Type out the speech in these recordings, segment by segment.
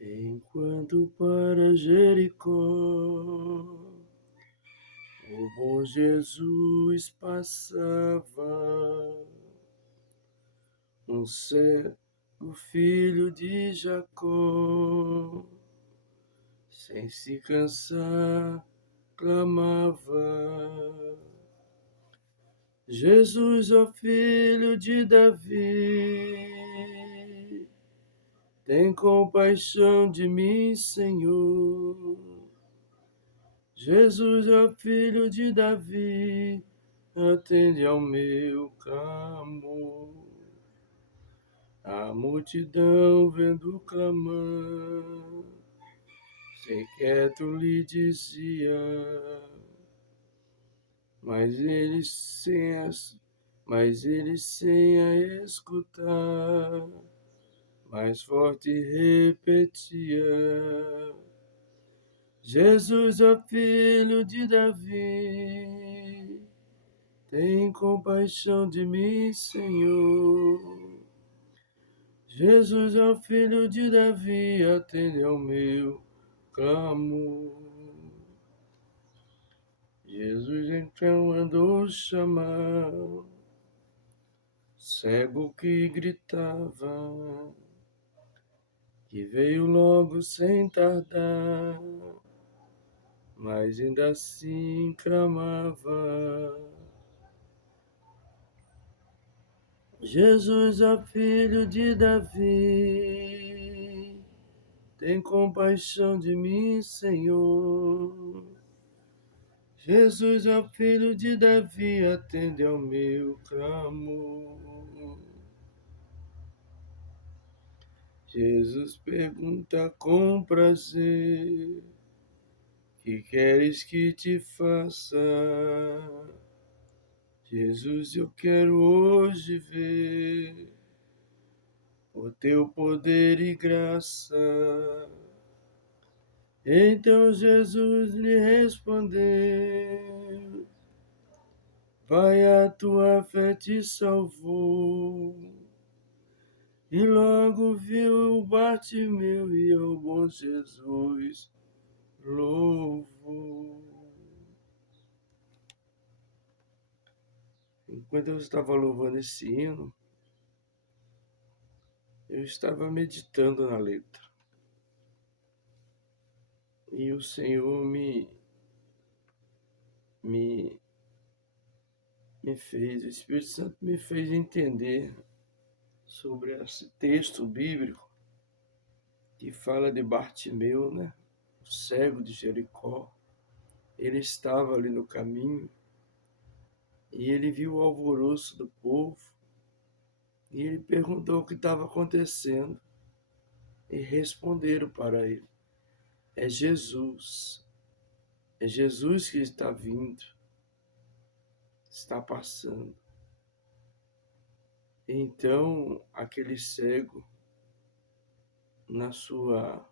Enquanto para Jericó o bom Jesus passava, um cego filho de Jacó, sem se cansar, clamava: Jesus, ó filho de Davi, tem compaixão de mim, Senhor. Jesus, ó filho de Davi, atende ao meu clamor. A multidão vendo clamar, sequer lhe dizia, mas ele sem a escutar, mais forte repetia: Jesus, ó filho de Davi, tem compaixão de mim, Senhor. Jesus, ó filho de Davi, atende ao meu clamor. Jesus então mandou chamar cego que gritava, que veio logo sem tardar, mas ainda assim clamava: Jesus, ó filho de Davi, tem compaixão de mim, Senhor. Jesus, ó filho de Davi, atende ao meu clamor. Jesus pergunta com prazer: que queres que te faça? Jesus, eu quero hoje ver o teu poder e graça. Então Jesus lhe respondeu: vai, a tua fé te salvou. E logo viu o Bartimeu e o bom Jesus louvou. Enquanto eu estava louvando esse hino, eu estava meditando na letra. E o Senhor me fez, o Espírito Santo me fez entender sobre esse texto bíblico que fala de Bartimeu, né? O cego de Jericó. Ele estava ali no caminho e ele viu o alvoroço do povo e ele perguntou o que estava acontecendo e responderam para ele: é Jesus que está vindo, está passando. Então aquele cego, na sua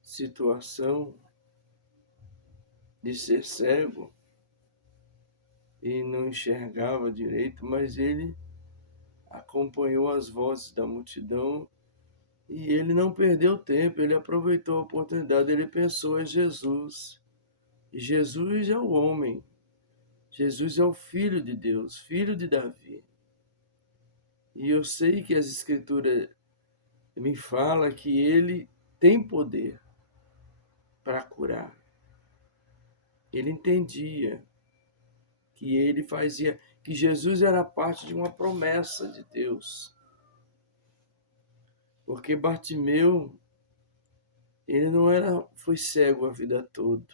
situação de ser cego e não enxergava direito, mas ele acompanhou as vozes da multidão e ele não perdeu tempo, ele aproveitou a oportunidade, ele pensou em Jesus. E Jesus é o homem, Jesus é o Filho de Deus, filho de Davi. E eu sei que as Escrituras me falam que ele tem poder para curar. Ele entendia que ele fazia, que Jesus era parte de uma promessa de Deus. Porque Bartimeu, ele não foi cego a vida toda,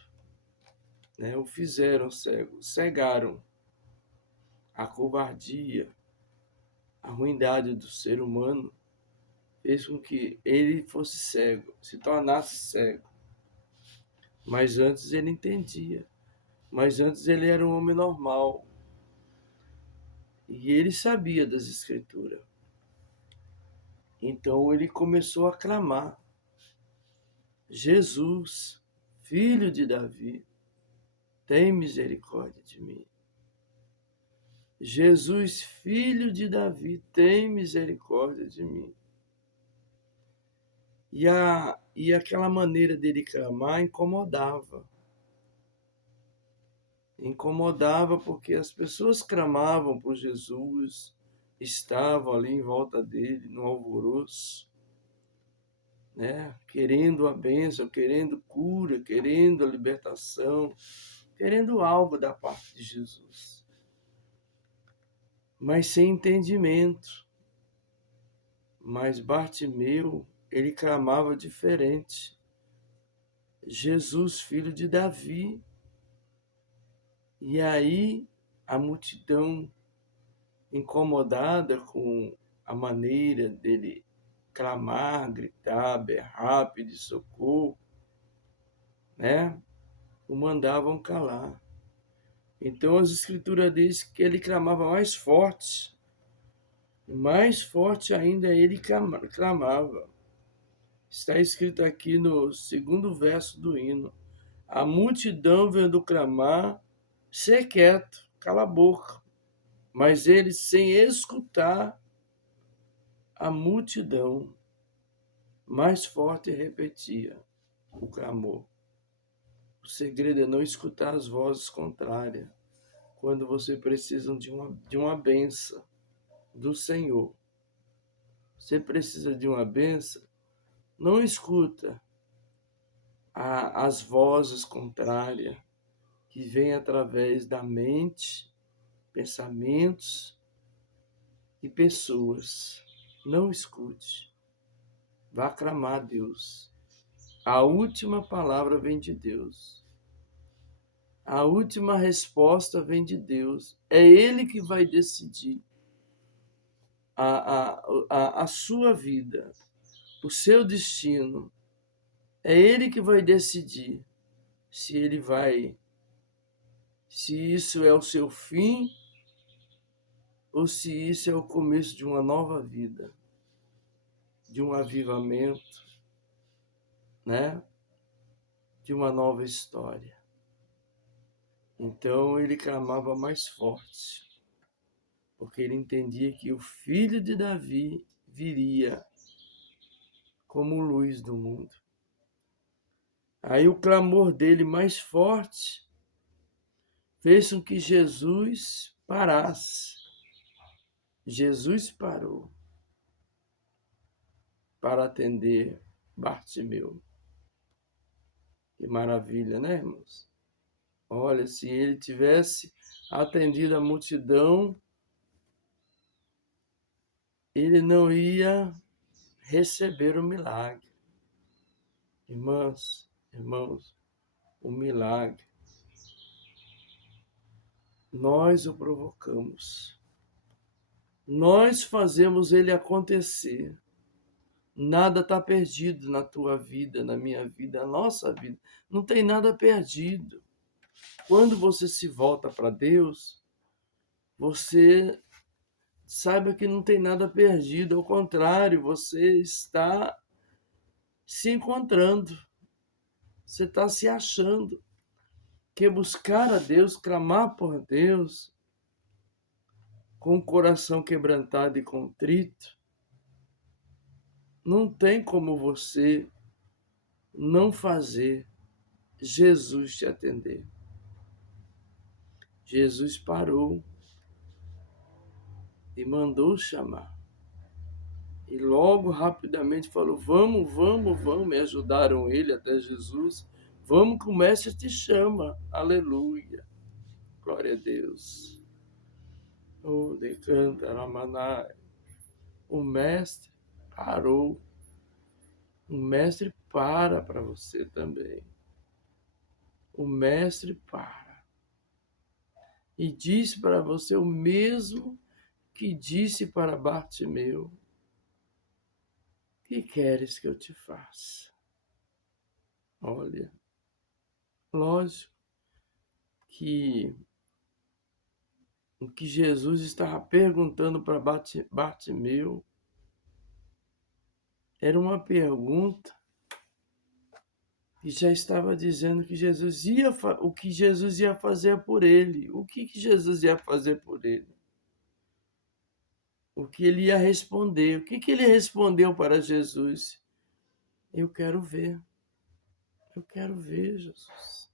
né? O fizeram cego, cegaram. A covardia, a ruindade do ser humano fez com que ele fosse cego, se tornasse cego. Mas antes ele entendia. Mas antes ele era um homem normal. E ele sabia das Escrituras. Então ele começou a clamar: Jesus, filho de Davi, tem misericórdia de mim. Jesus, filho de Davi, tem misericórdia de mim. E aquela maneira dele clamar incomodava. Incomodava porque as pessoas clamavam por Jesus, estavam ali em volta dele, no alvoroço, né? Querendo a bênção, querendo cura, querendo a libertação, querendo algo da parte de Jesus. Mas sem entendimento. Mas Bartimeu, ele clamava diferente. Jesus, filho de Davi. E aí a multidão, incomodada com a maneira dele clamar, gritar, berrar, pedir socorro, né? O mandavam calar. Então as escrituras dizem que ele clamava mais forte ainda ele clamava. Está escrito aqui no segundo verso do hino: a multidão vendo clamar, ser quieto, cala a boca. Mas ele, sem escutar a multidão, mais forte repetia o clamor. O segredo é não escutar as vozes contrárias quando você precisa de uma benção do Senhor. Você precisa de uma benção, não escuta as vozes contrárias que vêm através da mente, pensamentos e pessoas. Não escute. Vá clamar a Deus. A última palavra vem de Deus. A última resposta vem de Deus. É Ele que vai decidir a sua vida, o seu destino. É Ele que vai decidir se isso é o seu fim ou se isso é o começo de uma nova vida, de um avivamento, né? De uma nova história. Então ele clamava mais forte, porque ele entendia que o filho de Davi viria como luz do mundo. Aí o clamor dele mais forte fez com que Jesus parasse. Jesus parou para atender Bartimeu. Que maravilha, né, irmãos? Olha, se ele tivesse atendido a multidão, ele não ia receber o milagre. Irmãos, o milagre, nós o provocamos. Nós fazemos ele acontecer. Nada está perdido na tua vida, na minha vida, na nossa vida. Não tem nada perdido. Quando você se volta para Deus, você saiba que não tem nada perdido. Ao contrário, você está se encontrando. Você está se achando. Que buscar a Deus, clamar por Deus, com o coração quebrantado e contrito, não tem como você não fazer Jesus te atender. Jesus parou e mandou chamar. E logo, rapidamente, falou: vamos. Me ajudaram ele até Jesus. Vamos que o mestre te chama. Aleluia. Glória a Deus. Oh, decanta Ramanai. O mestre parou. O mestre para você também. O mestre para. E diz para você o mesmo que disse para Bartimeu: que queres que eu te faça? Olha, lógico que o que Jesus estava perguntando para Bartimeu era uma pergunta que já estava dizendo que o que Jesus ia fazer por ele. O que Jesus ia fazer por ele? o que ele ia responder. O que ele respondeu para Jesus? Eu quero ver. Eu quero ver, Jesus.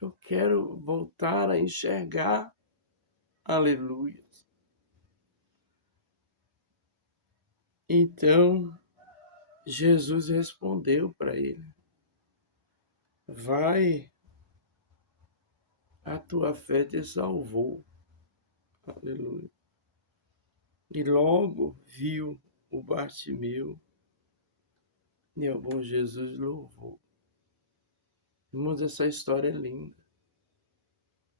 Eu quero voltar a enxergar. Aleluia. Então, Jesus respondeu para ele: vai, a tua fé te salvou. Aleluia. E logo viu o Bartimeu e o bom Jesus louvou. Irmãos, essa história é linda,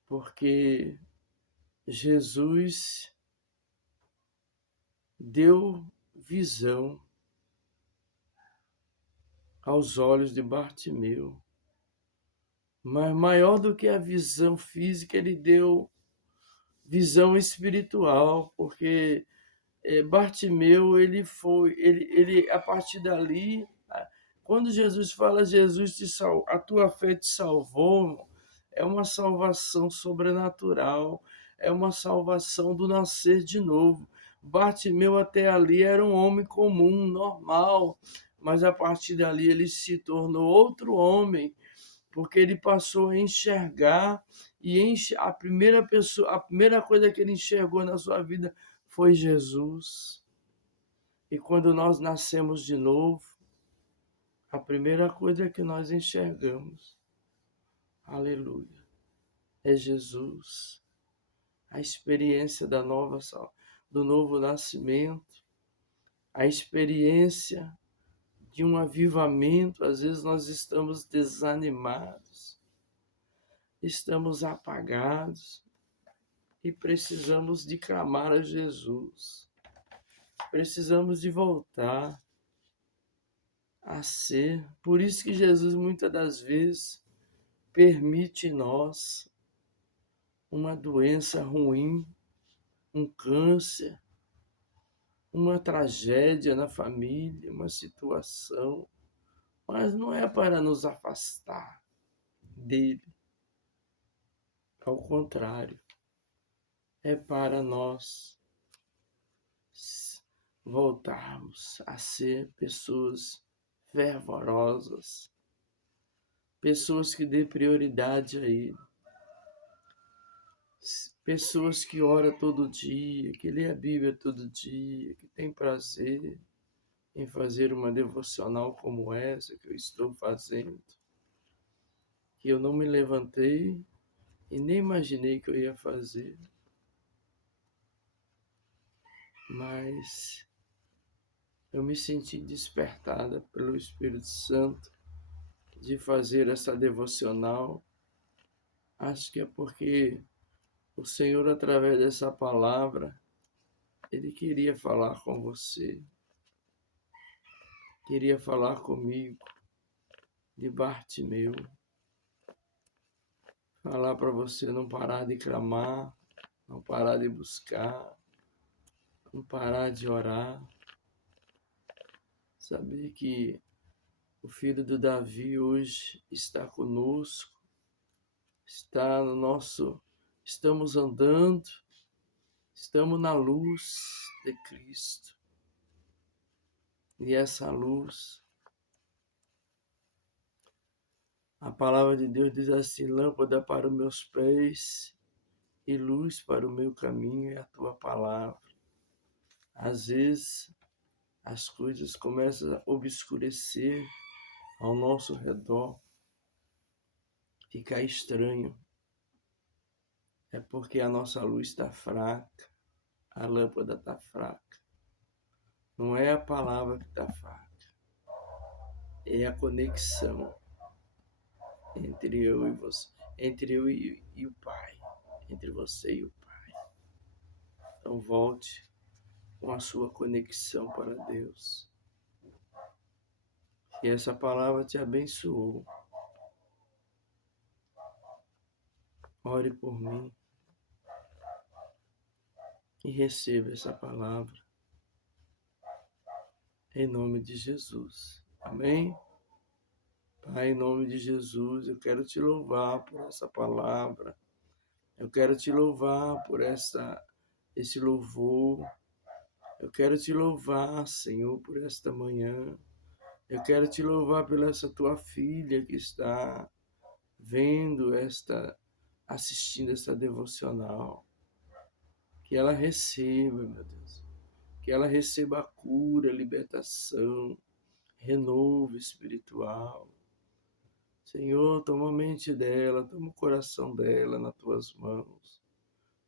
porque Jesus deu visão aos olhos de Bartimeu, mas maior do que a visão física, ele deu visão espiritual, porque Bartimeu, ele a partir dali, quando Jesus fala, a tua fé te salvou, é uma salvação sobrenatural, é uma salvação do nascer de novo. Bartimeu até ali era um homem comum, normal, mas a partir dali ele se tornou outro homem, porque ele passou a enxergar a primeira coisa que ele enxergou na sua vida foi Jesus. E quando nós nascemos de novo, a primeira coisa que nós enxergamos, aleluia, é Jesus. A experiência do novo nascimento, a experiência de um avivamento. Às vezes nós estamos desanimados, estamos apagados e precisamos de clamar a Jesus. Precisamos de voltar a ser. Por isso que Jesus muitas das vezes permite em nós uma doença ruim, um câncer, uma tragédia na família, uma situação, mas não é para nos afastar dele. Ao contrário, é para nós voltarmos a ser pessoas fervorosas, pessoas que dê prioridade a ele, pessoas que oram todo dia, que lê a Bíblia todo dia, que tem prazer em fazer uma devocional como essa que eu estou fazendo, que eu não me levantei e nem imaginei que eu ia fazer, mas eu me senti despertada pelo Espírito Santo de fazer essa devocional. Acho que é porque o Senhor, através dessa palavra, Ele queria falar com você, queria falar comigo, de Bartimeu, falar para você não parar de clamar, não parar de buscar, não parar de orar, saber que o filho do Davi hoje está conosco, está no nosso, estamos andando, estamos na luz de Cristo. E essa luz, a palavra de Deus diz assim: lâmpada para os meus pés e luz para o meu caminho é a tua palavra. Às vezes as coisas começam a obscurecer ao nosso redor, ficar estranho. É porque a nossa luz está fraca, a lâmpada está fraca. Não é a palavra que está fraca, é a conexão entre eu e você, entre eu e o Pai, entre você e o Pai. Então volte com a sua conexão para Deus. Que essa palavra te abençoou. Ore por mim e receba essa palavra em nome de Jesus. Amém? Pai, em nome de Jesus, eu quero te louvar por essa palavra. Eu quero te louvar por essa esse louvor. Eu quero te louvar, Senhor, por esta manhã. Eu quero te louvar pela essa tua filha que está assistindo esta devocional. Que ela receba, meu Deus, que ela receba a cura, a libertação, renovo espiritual. Senhor, toma a mente dela, toma o coração dela nas tuas mãos.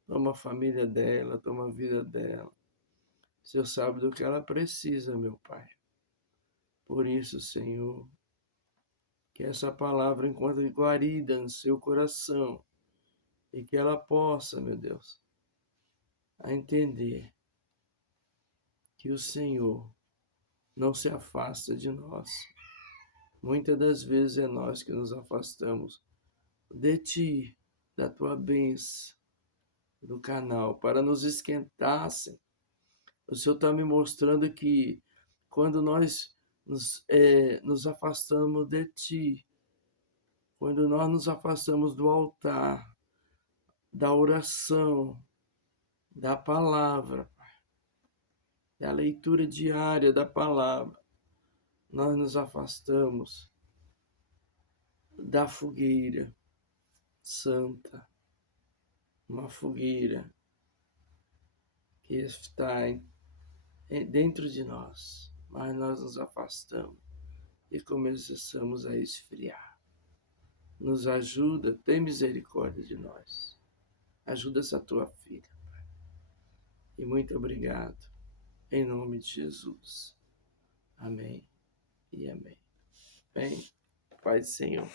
Toma a família dela, toma a vida dela. O Senhor sabe do que ela precisa, meu Pai. Por isso, Senhor, que essa palavra encontre guarida no seu coração e que ela possa, meu Deus, a entender que o Senhor não se afasta de nós. Muitas das vezes é nós que nos afastamos de Ti, da Tua bênção, do canal, para nos esquentar, Senhor. O Senhor está me mostrando que quando nós nos afastamos de Ti, quando nós nos afastamos do altar, da oração, da palavra, da leitura diária da palavra, nós nos afastamos da fogueira santa, uma fogueira que está dentro de nós, mas nós nos afastamos e começamos a esfriar. Nos ajuda, tem misericórdia de nós. Ajuda essa tua filha, Pai. E muito obrigado, em nome de Jesus. Amém e amém. Bem, Pai do Senhor.